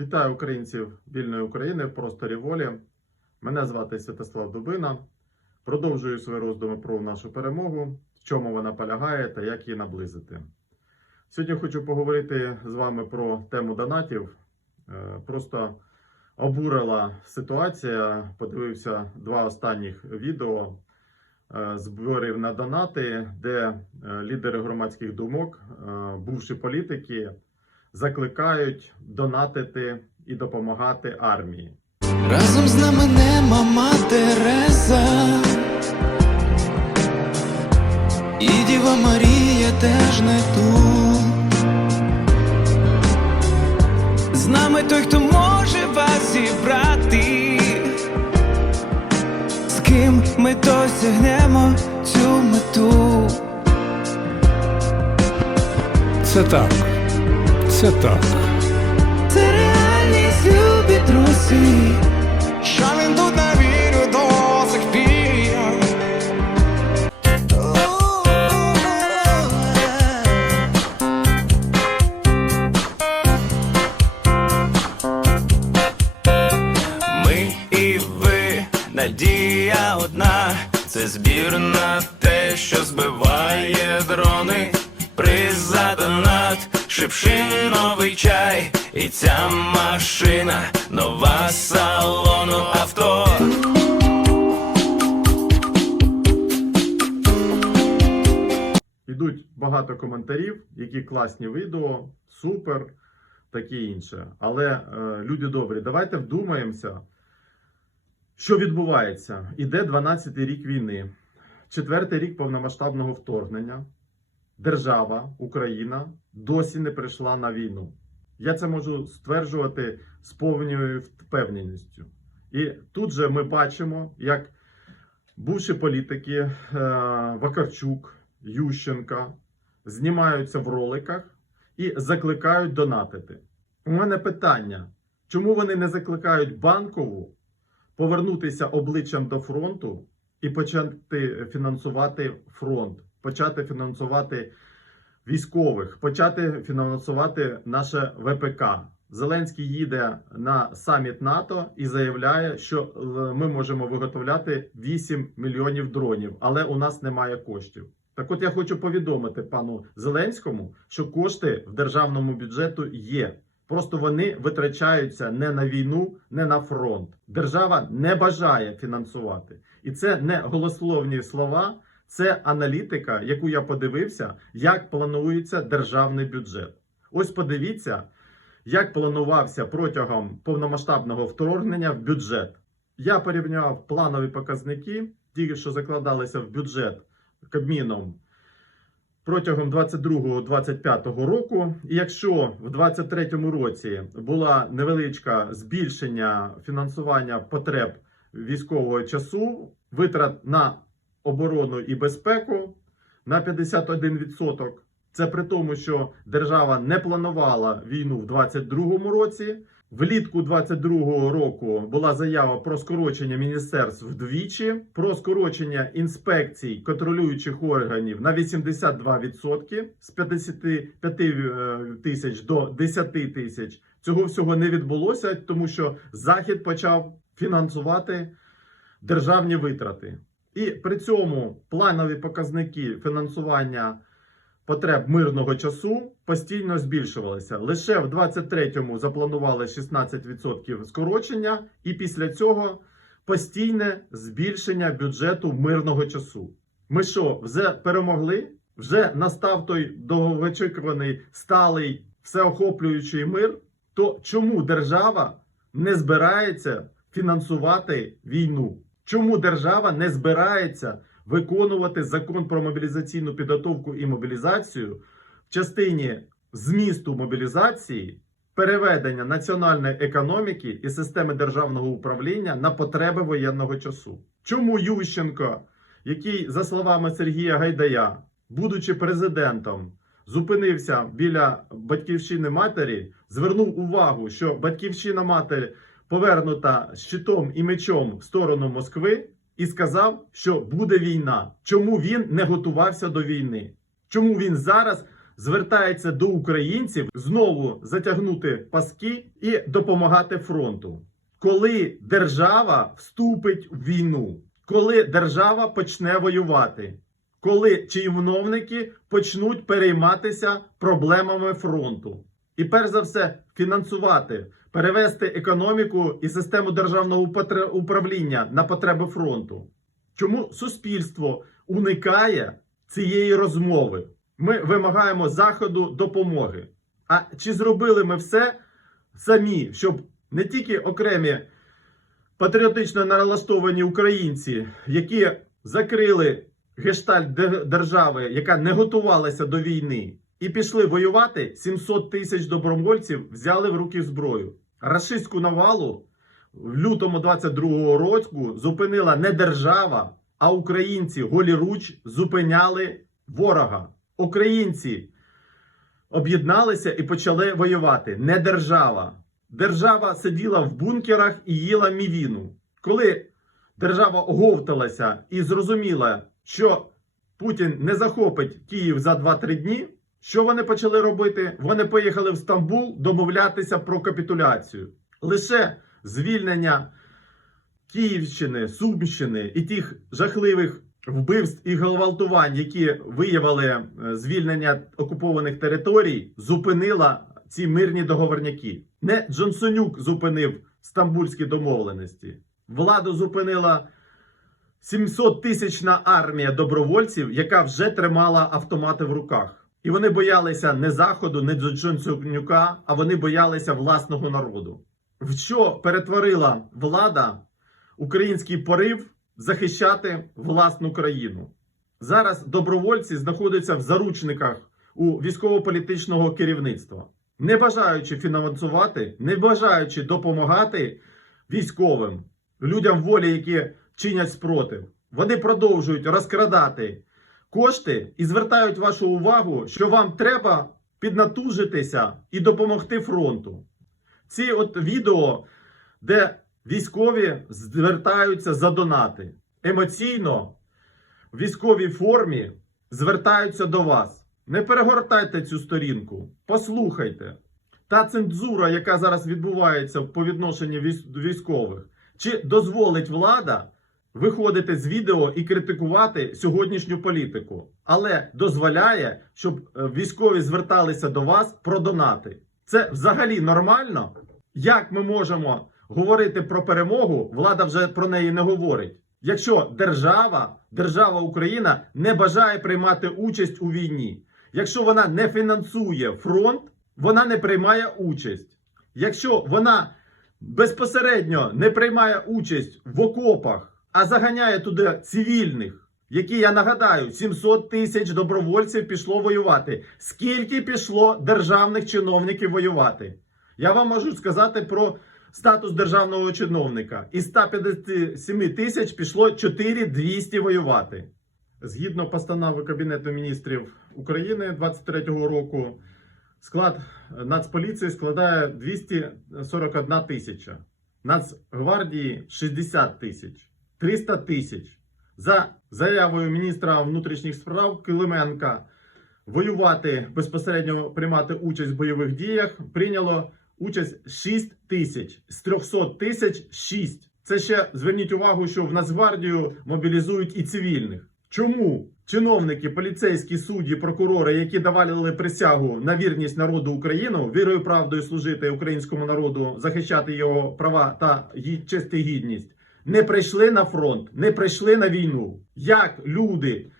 Вітаю українців вільної України в просторі волі. Мене звати Святослав Дубина. Продовжую свої роздуми про нашу перемогу, в чому вона полягає та як її наблизити. Сьогодні хочу поговорити з вами про тему донатів. Е, Просто обурила ситуація. Подивився два останніх відео е, зборів на донати, де е, лідери громадських думок, бувші політики, закликають донатити і допомагати армії. Разом з нами не мама Тереза І Діва Марія теж не тут З нами той, хто може вас зібрати З ким ми досягнемо цю мету Це так. Це так. Це реальність, любі друзі Що він тут вірю до сих пір Ми і ви, надія одна, це збір на те, що збиває дрони. Приз за донат, шипшин новий чай, і ця машина нова салону авто. Йдуть багато коментарів, які класні відео, супер, таке інше. Але е, люди добрі, давайте вдумаємося, що відбувається. Іде 12-й рік війни, четвертий рік повномасштабного вторгнення. Держава, Україна досі не прийшла на війну. Я це можу стверджувати з повною впевненістю. І тут же ми бачимо, як бувші політики е, Вакарчук, Ющенка знімаються в роликах і закликають донатити. У мене питання: чому вони не закликають банкову повернутися обличчям до фронту і почати фінансувати фронт, почати фінансувати військових, почати фінансувати наше ВПК? Зеленський їде на саміт НАТО і заявляє, що е, ми можемо виготовляти 8 мільйонів дронів, але у нас немає коштів. Так от я хочу повідомити пану Зеленському, що кошти в державному бюджету є. Просто вони витрачаються не на війну, не на фронт. Держава не бажає фінансувати. І це не голословні слова, це аналітика, яку я подивився, як планується державний бюджет. Ось подивіться, як планувався протягом повномасштабного вторгнення в бюджет. Я порівняв планові показники, ті, що закладалися в бюджет Кабміном протягом 22-25 року. І якщо в 2023 році була невеличка збільшення фінансування потреб військового часу, витрат на оборону і безпеку на 51%, це при тому, що держава не планувала війну в 2022 році. Влітку 22-го року була заява про скорочення міністерств вдвічі, про скорочення інспекцій контролюючих органів на 82% з 55 е, тисяч до 10 тисяч. Цього всього не відбулося, тому що Захід почав фінансувати державні витрати. І при цьому планові показники фінансування потреб мирного часу постійно збільшувалися. Лише в 23-му запланували 16% скорочення, і після цього постійне збільшення бюджету мирного часу. Ми що, вже перемогли? Вже настав той довгоочікуваний сталий всеохоплюючий мир? То чому держава не збирається фінансувати війну? Чому держава не збирається виконувати закон про мобілізаційну підготовку і мобілізацію в частині змісту мобілізації, переведення національної економіки і системи державного управління на потреби воєнного часу? Чому Ющенко, який, за словами Сергія Гайдая, будучи президентом, зупинився біля батьківщини матері, звернув увагу, що батьківщина матері повернута щитом і мечом в сторону Москви, і сказав, що буде війна. Чому він не готувався до війни? Чому він зараз звертається до українців знову затягнути паски і допомагати фронту. Коли держава вступить в війну, коли держава почне воювати, коли чиновники почнуть перейматися проблемами фронту. І перш за все фінансувати, перевести економіку і систему державного управління на потреби фронту. Чому суспільство уникає цієї розмови? Ми вимагаємо заходу допомоги. А чи зробили ми все самі, щоб не тільки окремі патріотично налаштовані українці, які закрили гештальт держави, яка не готувалася до війни, і пішли воювати, 700 тисяч добровольців взяли в руки зброю. Рашистську навалу в лютому 22-го року зупинила не держава, а українці голіруч зупиняли ворога. Українці об'єдналися і почали воювати. Не держава. Держава сиділа в бункерах і їла мівіну. Коли держава оговталася і зрозуміла, що Путін не захопить Київ за 2-3 дні, що вони почали робити? Вони поїхали в Стамбул домовлятися про капітуляцію. Лише звільнення Київщини, Сумщини і тих жахливих вбивств і гвалтувань, які виявили е, звільнення окупованих територій, зупинила ці мирні договорняки. Не Джонсонюк зупинив стамбульські домовленості. Владу зупинила 700 тисячна армія добровольців, яка вже тримала автомати в руках. І вони боялися не заходу, не Джонсонюка, а вони боялися власного народу. В що перетворила влада український порив захищати власну країну? Зараз добровольці знаходяться в заручниках у військово-політичного керівництва, не бажаючи фінансувати, не бажаючи допомагати військовим, людям волі, які чинять спротив. Вони продовжують розкрадати кошти і звертають вашу увагу, що вам треба піднатужитися і допомогти фронту. Ці от відео, де військові звертаються за донати, емоційно в військовій формі звертаються до вас. Не перегортайте цю сторінку, послухайте. Та цензура, яка зараз відбувається по відношенню військових, чи дозволить влада виходити з відео і критикувати сьогоднішню політику, але дозволяє, щоб е, військові зверталися до вас про донати. Це взагалі нормально? Як ми можемо говорити про перемогу? Влада вже про неї не говорить. Якщо держава, держава Україна не бажає приймати участь у війні, якщо вона не фінансує фронт, вона не приймає участь. Якщо вона безпосередньо не приймає участь в окопах, а заганяє туди цивільних, які я нагадаю, 700 тисяч добровольців пішло воювати. Скільки пішло державних чиновників воювати? Я вам можу сказати про статус державного чиновника. Із 157 тисяч пішло 4200 воювати. Згідно постанови Кабінету міністрів України 23-го року, склад Нацполіції складає 241 тисяча, Нацгвардії 60 тисяч, 300 тисяч. За заявою міністра внутрішніх справ Килименка воювати безпосередньо приймати участь в бойових діях прийняло участь 6 тисяч з 300 тисяч 6. Це ще зверніть увагу, що в Нацгвардію мобілізують і цивільних. Чому чиновники, поліцейські судді, прокурори, які давали присягу на вірність народу України, вірою правдою служити українському народу, захищати його права та честь і гідність, не прийшли на фронт, не прийшли на війну? Як люди,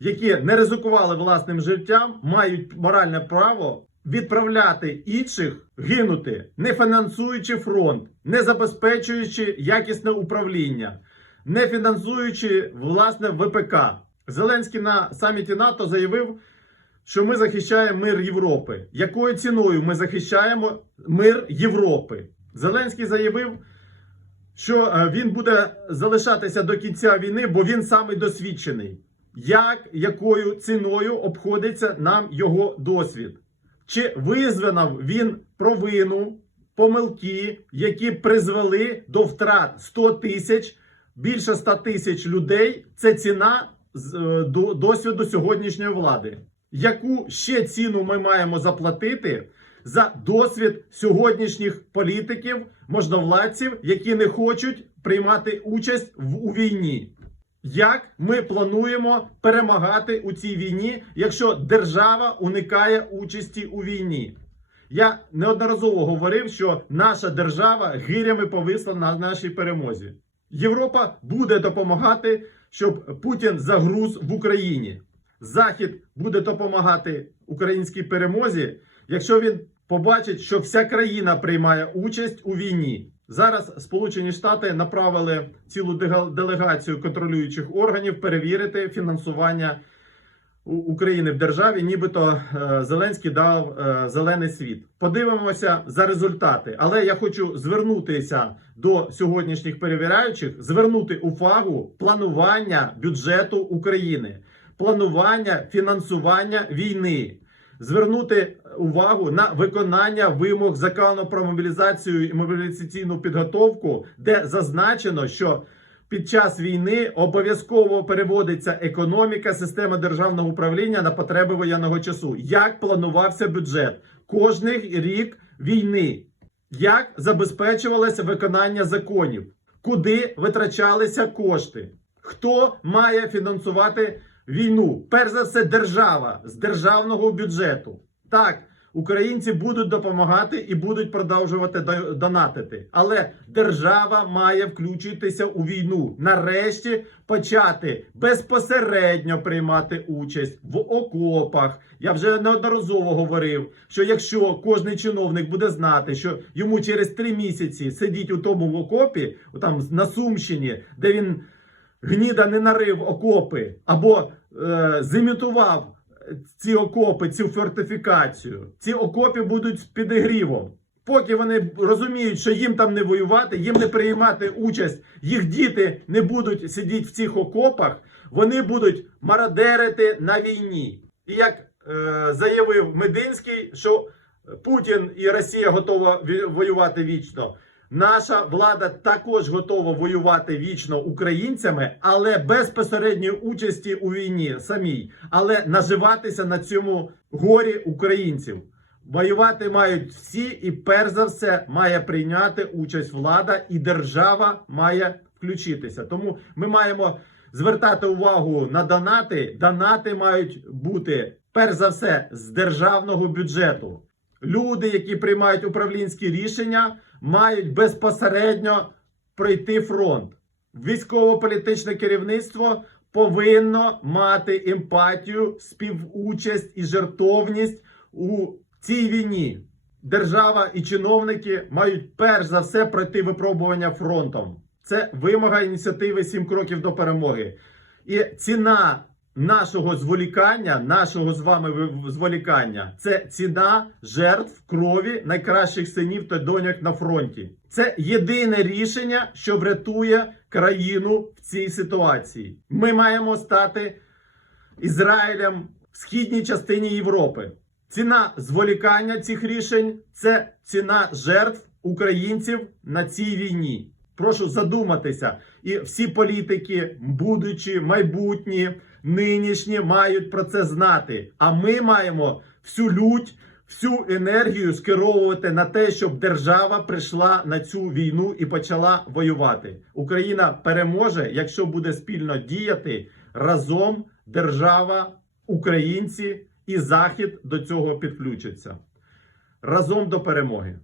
які не ризикували власним життям, мають моральне право відправляти інших гинути, не фінансуючи фронт, не забезпечуючи якісне управління, не фінансуючи власне ВПК. Зеленський на саміті НАТО заявив, що ми захищаємо мир Європи. Якою ціною ми захищаємо мир Європи? Зеленський заявив, що е, він буде залишатися до кінця війни, бо він самий досвідчений. Як якою ціною обходиться нам його досвід? Чи визнав він провину, помилки, які призвели до втрат 100 тисяч, більше 100 тисяч людей? Це ціна е, досвіду сьогоднішньої влади. яку ще ціну ми маємо заплатити за досвід сьогоднішніх політиків, можновладців, які не хочуть приймати участь в у війні. Як ми плануємо перемагати у цій війні, якщо держава уникає участі у війні? Я неодноразово говорив, що наша держава гирями повисла на нашій перемозі. Європа буде допомагати, щоб Путін загруз в Україні. Захід буде допомагати українській перемозі, якщо він побачить, що вся країна приймає участь у війні. Зараз Сполучені Штати направили цілу делегацію контролюючих органів перевірити фінансування України в державі, нібито е, Зеленський дав е, зелений світ. Подивимося за результати. Але я хочу звернутися до сьогоднішніх перевіряючих, звернути увагу планування бюджету України, планування фінансування війни. Звернути увагу на виконання вимог закону про мобілізацію і мобілізаційну підготовку, де зазначено, що під час війни обов'язково переводиться економіка, система державного управління на потреби воєнного часу. Як планувався бюджет кожний рік війни? Як забезпечувалося виконання законів? Куди витрачалися кошти? Хто має фінансувати війну? Перш за все, держава з державного бюджету. Так, українці будуть допомагати і будуть продовжувати донатити. Але держава має включитися у війну. Нарешті почати безпосередньо приймати участь в окопах. Я вже неодноразово говорив, що якщо кожний чиновник буде знати, що йому через три місяці сидіть у тому окопі, там на Сумщині, де він гніда не нарив окопи або е, зімітував ці окопи, цю фортифікацію. Ці окопи будуть з підігрівом. Поки вони розуміють, що їм там не воювати, їм не приймати участь, їх діти не будуть сидіти в цих окопах, вони будуть мародерити на війні. І як е, заявив Мединський, що Путін і Росія готова воювати вічно. Наша влада також готова воювати вічно українцями, але без безпосередньої участі у війні самій, але наживатися на цьому горі українців. Воювати мають всі, і перш за все має прийняти участь влада, і держава має включитися. Тому ми маємо звертати увагу на донати. Донати мають бути перш за все з державного бюджету. Люди, які приймають управлінські рішення, мають безпосередньо пройти фронт. Військово-політичне керівництво повинно мати емпатію, співучасть і жертовність у цій війні. Держава і чиновники мають перш за все пройти випробування фронтом. Це вимога ініціативи «Сім кроків до перемоги. І ціна нашого зволікання, нашого з вами зволікання, це ціна жертв крові найкращих синів та доньок на фронті. Це єдине рішення, що врятує країну в цій ситуації. Ми маємо стати Ізраїлем в східній частині Європи. Ціна зволікання цих рішень це ціна жертв українців на цій війні. Прошу задуматися, і всі політики, будучи майбутні, нинішні, мають про це знати. А ми маємо всю лють, всю енергію скеровувати на те, щоб держава прийшла на цю війну і почала воювати. Україна переможе, якщо буде спільно діяти разом. Держава, українці і Захід до цього підключаться разом до перемоги.